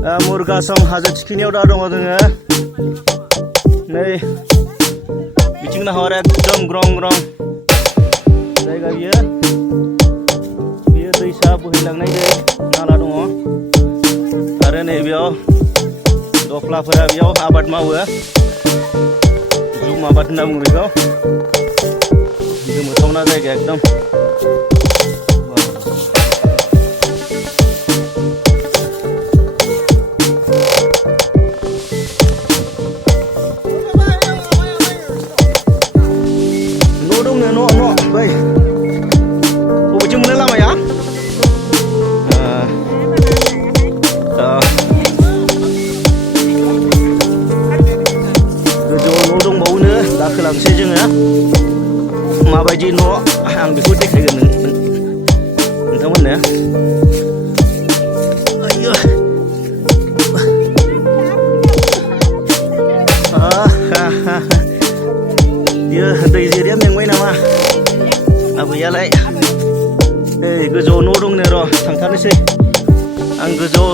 मुरगासं हाजो थिखिनियाव दा दङ जोङो नै बिथिं नाहर एकदम ग्रं ग्रं जायगा बियो दैसा बोहैलांनाय दै नाला दङ आरो नैबेयाव दफ्लाफोरा बेयाव आबाद मावो जुम आबाद होनना बुङो बेखौ गोमोथावना जायगा एकदम बै बबेथिं मोनो लामाया गोजौआव न' दंबावोनो गाखोलांसै जोङो माबायदि न' आं बेखौ देखायगोन नोंथांमोननो आयौ बियो दै जेरिया मेंबाय नामा आबैयालाय गोजौआव न' दंनो र' थांथारनोसै आं गोजौआव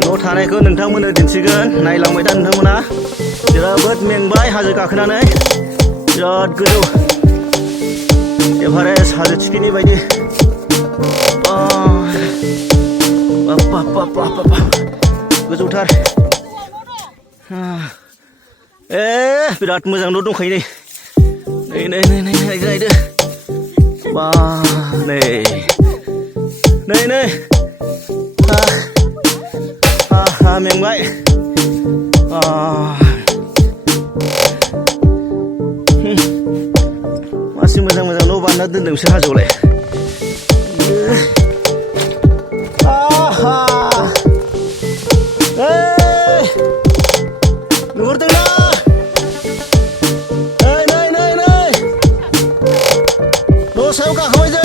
न' थानायखौ नोंथांमोननो दिन्थिगोन नायलांबाय दा नोंथांमोना जोबोद मेंबाय हाजो गाखोनानै बिराद गोजौ एभारेस्ट हाजो थिखिनि बायदि गोजौथार बिराद मोजां न' दंखायो नै नायदो बा नै मेंबाय मासे मोजां मोजां न' बानायना दोनदों बिसोर हाजोआवलाय नुहुरदोंना न' सायाव गाखोबाय जों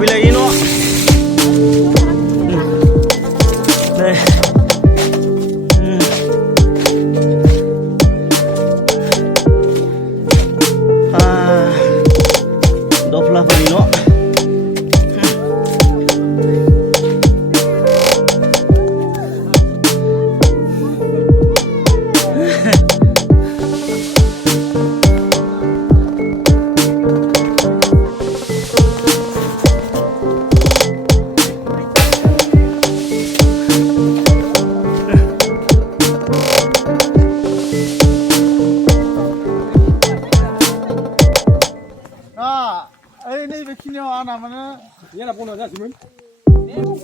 बिलाइनि न' दफ्लाफोरनि न' बेखिनियाव आना माने 얘나 보는 जासिमोन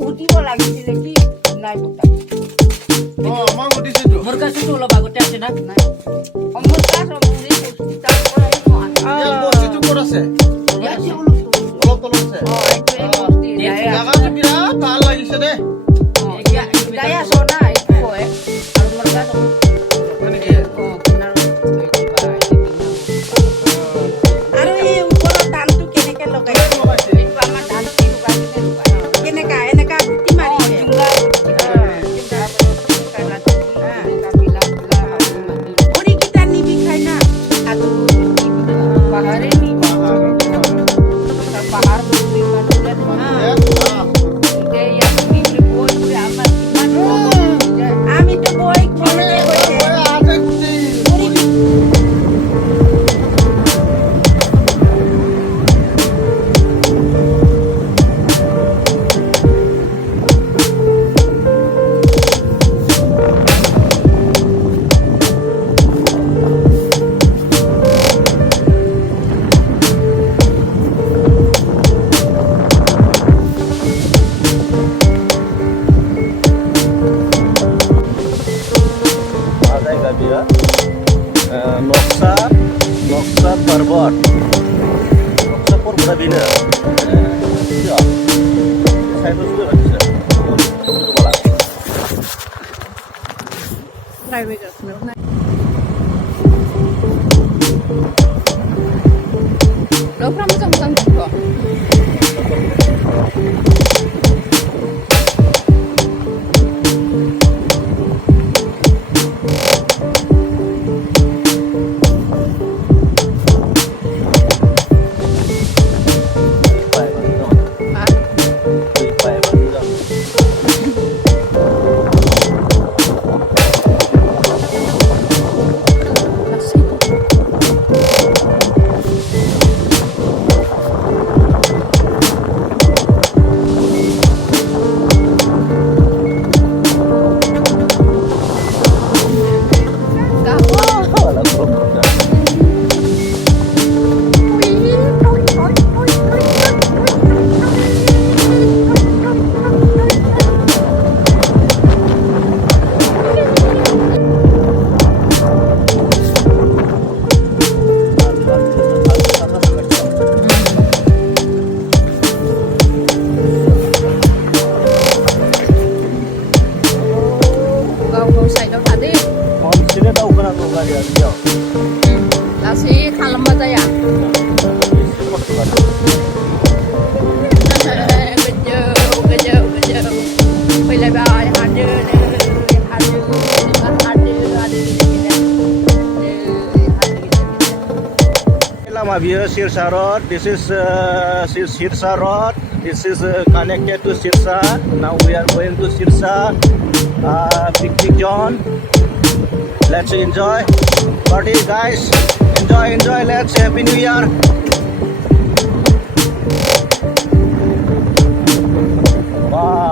उठिब লাগিছিলে কি নাই বুটা আমাৰ উঠিছেতো মুৰ্গা সুটো অলপ আগতে আছে না নাই মুৰ্গা সব মুৰি তাৰ পৰা ইয়াত বস্তিটো ক'ত আছে ইয়াতে অলপ তলত আছে এইটোৱে বস্তি জাগাটো বিৰাট ভাল লাগিছে দে গায়া সোনা এইটো হয় আৰু মুৰ্গা সব নেকি আৰু এই ওপৰৰ ধানটো কেনেকে লগাইছে এইটো আমাৰ ধান কি লগাইছে কেনেকা এনেকা গুটি মাৰি জুংলা ভৰি কিটা নিবি খাই না আৰু পাহাৰে নি পাহাৰ আমিতো বই नक्सा पर्वत नक्सा पर्वता बेनो मोजां दङ dia. Nasi kalem aja ya. Kejauh. Bila bayar ada. Lama biar Sirsa Road. This is Sirsa Road. This is connected to Sirsa. Now we are going to Sirsa picnic zone. Let's enjoy party, guys. Enjoy. Let's Happy New Year. Wow.